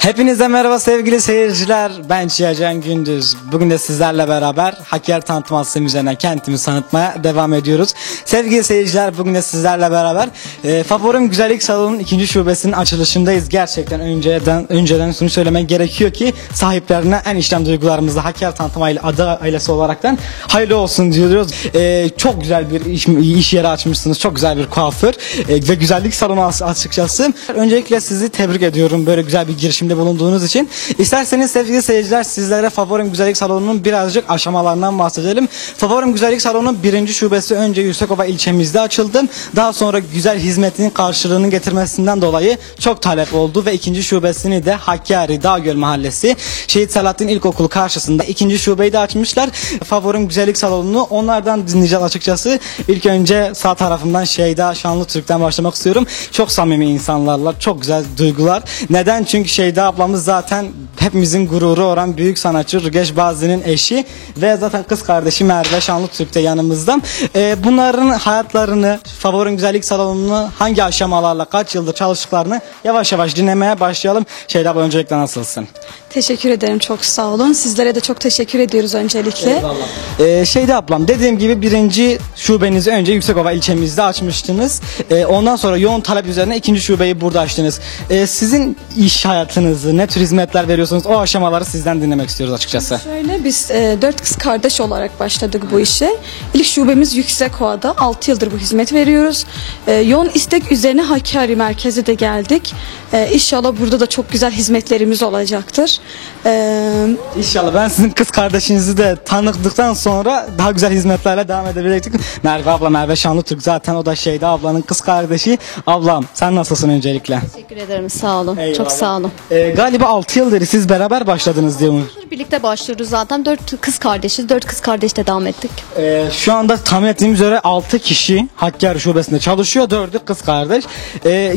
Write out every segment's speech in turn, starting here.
Hepinize merhaba sevgili seyirciler. Ben Cihacan Gündüz. Bugün de sizlerle beraber Hakkari tanıtım üzerinden kentimizi tanıtmaya devam ediyoruz. Sevgili seyirciler, bugün de sizlerle beraber Favorim Güzellik Salonu'nun 2. şubesinin açılışındayız. Gerçekten önceden şunu söylemek gerekiyor ki sahiplerine en içten duygularımızla Hakkari tanıtım ailesi olaraktan hayırlı olsun diyoruz. Çok güzel bir iş yeri açmışsınız. Çok güzel bir kuaför ve güzellik salonu açıkçası. Öncelikle sizi tebrik ediyorum böyle güzel bir girişimde bulunduğunuz için. İsterseniz sevgili seyirciler, sizlere Favorim Güzellik Salonu'nun birazcık aşamalarından bahsedelim. Favorim Güzellik Salonu'nun 1. şubesi önce Yüksekova ilçemizde açıldı. Daha sonra güzel hizmetinin karşılığını getirmesinden dolayı çok talep oldu ve 2. şubesini de Hakkari Dağgöl Mahallesi Şehit Selahattin İlkokulu karşısında 2. şubeyi de açmışlar. Favorim Güzellik Salonu'nu onlardan dinleyeceğiz açıkçası. İlk önce sağ tarafından Şeyda Şanlıtürk'ten başlamak istiyorum. Çok samimi insanlarla, çok güzel duygular. Neden? Çünkü Şeyda ablamız zaten hepimizin gururu olan büyük sanatçı Rügeş Bazlı'nın eşi ve zaten kız kardeşi Merve Şanlıtürk de yanımızda. Bunların hayatlarını, Favorim Güzellik Salonu'nu hangi aşamalarla, kaç yıldır çalıştıklarını yavaş yavaş dinlemeye başlayalım. Şeyda abla, öncelikle nasılsın? Teşekkür ederim, çok sağ olun. Sizlere de çok teşekkür ediyoruz öncelikle. Eyvallah. Şeyda ablam, dediğim gibi 1. şubenizi önce Yüksekova ilçemizde açmıştınız. Ondan sonra yoğun talep üzerine 2. şubeyi burada açtınız. Sizin iş hayatınızı, ne tür hizmetler veriyorsunuz, o aşamaları sizden dinlemek istiyoruz açıkçası. Şöyle, biz 4 kız kardeş olarak başladık bu işe. İlk şubemiz Yüksekova'da, 6 yıldır bu hizmet veriyoruz. Yoğun istek üzerine Hakkari merkeze de geldik. İnşallah burada da çok güzel hizmetlerimiz olacaktır. İnşallah. Ben sizin kız kardeşinizi de tanıdıktan sonra daha güzel hizmetlerle devam edebilecektik. Merve abla, Merve Şanlıtürk, zaten o da Şeyda ablanın kız kardeşi. Ablam, sen nasılsın öncelikle? Teşekkür ederim, sağ olun. Eyvallah. Çok sağ olun. Galiba 6 yıldır siz beraber başladınız diye mi? Birlikte başlıyoruz zaten. 4 kız kardeşiz. 4 kız kardeşle devam ettik. Şu anda tahmin ettiğim üzere 6 kişi Hakkari şubesinde çalışıyor. 4'ü kız kardeş.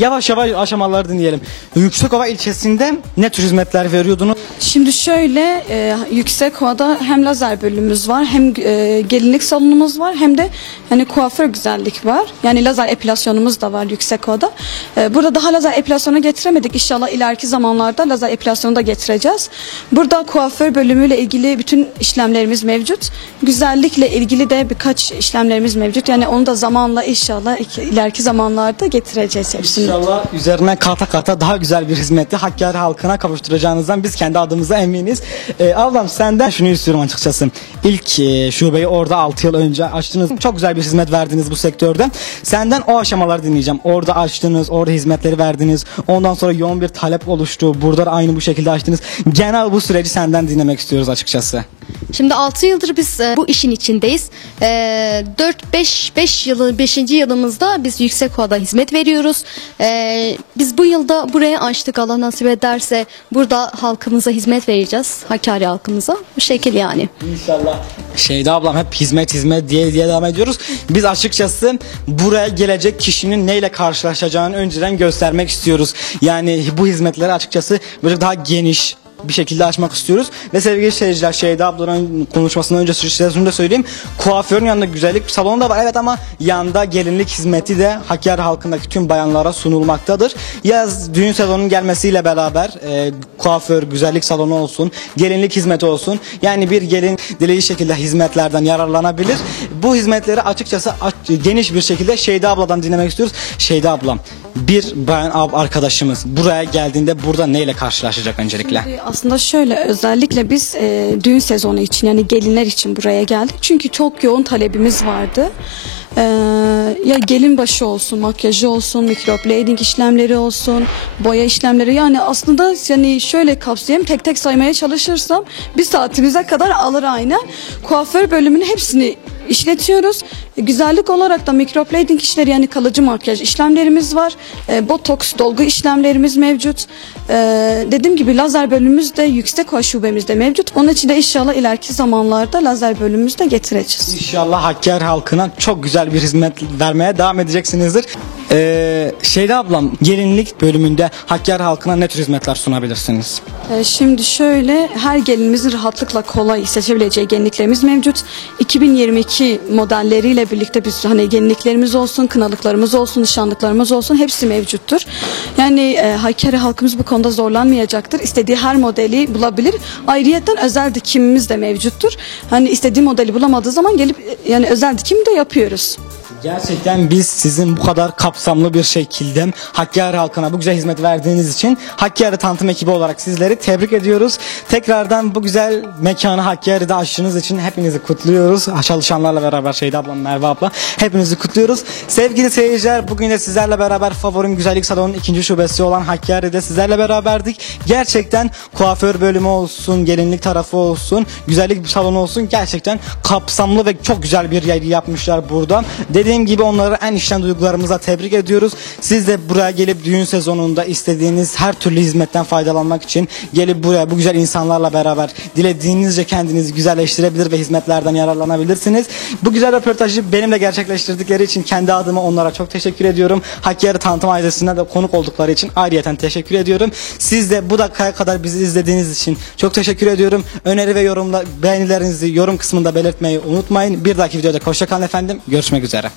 Yavaş yavaş aşamaları dinleyelim. Yüksekova ilçesinde ne tür hizmetler veriyordunuz? Şimdi şöyle, Yüksekova'da hem lazer bölümümüz var, hem gelinlik salonumuz var, hem de hani kuaför güzellik var. Yani lazer epilasyonumuz da var Yüksekova'da. Burada daha lazer epilasyonu getiremedik. İnşallah ileriki zamanlarda lazer epilasyonu da getireceğiz. Burada kuaför bölümüyle ilgili bütün işlemlerimiz mevcut. Güzellikle ilgili de birkaç işlemlerimiz mevcut. Yani onu da zamanla inşallah ileriki zamanlarda getireceğiz hepsini. İnşallah üzerine kata kata daha güzel bir hizmeti Hakkari halkına kavuşturacağınızdan biz kendi adımıza eminiz. Ablam, senden şunu istiyorum açıkçası. İlk şubeyi orada 6 yıl önce açtınız. Çok güzel bir hizmet verdiniz bu sektörde. Senden o aşamaları dinleyeceğim. Orada açtınız, orada hizmetleri verdiniz. Ondan sonra yoğun bir talep oluştu. Burada da aynı bu şekilde açtınız. Genel bu süreci senden dinlemek istiyoruz açıkçası. Şimdi 6 yıldır biz bu işin içindeyiz. 5 yılımızda biz Yüksekova'da hizmet veriyoruz. Biz bu yılda buraya açtık, Allah nasip ederse burada halkımıza hizmet vereceğiz. Hakkari halkımıza. Bu şekil yani. İnşallah. Şeyda ablam, hep hizmet diye devam ediyoruz. Biz açıkçası buraya gelecek kişinin neyle karşılaşacağını önceden göstermek istiyoruz. Yani bu hizmetleri açıkçası böyle daha geniş bir şekilde açmak istiyoruz. Ve sevgili seyirciler, Şeyda ablanın konuşmasından önce şunu da söyleyeyim. Kuaförün yanında güzellik salonu da var evet, ama yanında gelinlik hizmeti de Hakkari halkındaki tüm bayanlara sunulmaktadır. Yaz düğün sezonunun gelmesiyle beraber kuaför, güzellik salonu olsun, gelinlik hizmeti olsun. Yani bir gelin dilediği şekilde hizmetlerden yararlanabilir. Bu hizmetleri açıkçası geniş bir şekilde Şeyda abladan dinlemek istiyoruz. Şeyda ablam, bir bayan arkadaşımız buraya geldiğinde burada neyle karşılaşacak öncelikle? Şimdi aslında şöyle, özellikle biz düğün sezonu için, yani gelinler için buraya geldik. Çünkü çok yoğun talebimiz vardı. Ya gelin başı olsun, makyajı olsun, microblading işlemleri olsun, boya işlemleri, yani aslında yani şöyle kapsayayım, tek tek saymaya çalışırsam bir saatimize kadar alır aynı. Kuaför bölümünün hepsini işletiyoruz. Güzellik olarak da microblading işleri, yani kalıcı makyaj işlemlerimiz var. Botoks, dolgu işlemlerimiz mevcut. Dediğim gibi lazer bölümümüz de Yüksekova şubemizde mevcut. Onun için de inşallah ileriki zamanlarda lazer bölümümüzü de getireceğiz. İnşallah Hakkari halkına çok güzel bir hizmet vermeye devam edeceksinizdir. Şeyda ablam, gelinlik bölümünde Hakkari halkına ne tür hizmetler sunabilirsiniz? Şimdi şöyle, her gelinimizin rahatlıkla kolay seçebileceği gelinliklerimiz mevcut. 2022 ki modelleriyle birlikte biz hani gelinliklerimiz olsun, kınalıklarımız olsun, nişanlıklarımız olsun hepsi mevcuttur. Yani Hakkari halkımız bu konuda zorlanmayacaktır. İstediği her modeli bulabilir. Ayrıyeten özel dikimimiz de mevcuttur. Hani istediği modeli bulamadığı zaman gelip yani özel dikim de yapıyoruz. Gerçekten biz sizin bu kadar kapsamlı bir şekilde Hakkari halkına bu güzel hizmet verdiğiniz için Hakkari tanıtım ekibi olarak sizleri tebrik ediyoruz. Tekrardan bu güzel mekanı Hakkari'de açtığınız için hepinizi kutluyoruz. Çalışanlarla beraber Şeyda ablam, Merve abla hepinizi kutluyoruz. Sevgili seyirciler, bugün de sizlerle beraber Favorim Güzellik Salonu'nun 2. şubesi olan Hakkari'de sizlerle beraberdik. Gerçekten kuaför bölümü olsun, gelinlik tarafı olsun, güzellik salonu olsun, gerçekten kapsamlı ve çok güzel bir yer yapmışlar burada. Dediğim gibi onları en içten duygularımızla tebrik ediyoruz. Siz de buraya gelip düğün sezonunda istediğiniz her türlü hizmetten faydalanmak için gelip buraya bu güzel insanlarla beraber dilediğinizce kendinizi güzelleştirebilir ve hizmetlerden yararlanabilirsiniz. Bu güzel röportajı benimle gerçekleştirdikleri için kendi adıma onlara çok teşekkür ediyorum. Hakkari Tanıtım ailesine de konuk oldukları için ayrıyeten teşekkür ediyorum. Siz de bu dakikaya kadar bizi izlediğiniz için çok teşekkür ediyorum. Öneri ve beğenilerinizi yorum kısmında belirtmeyi unutmayın. Bir dahaki videoda hoşça kalın efendim. Görüşmek üzere.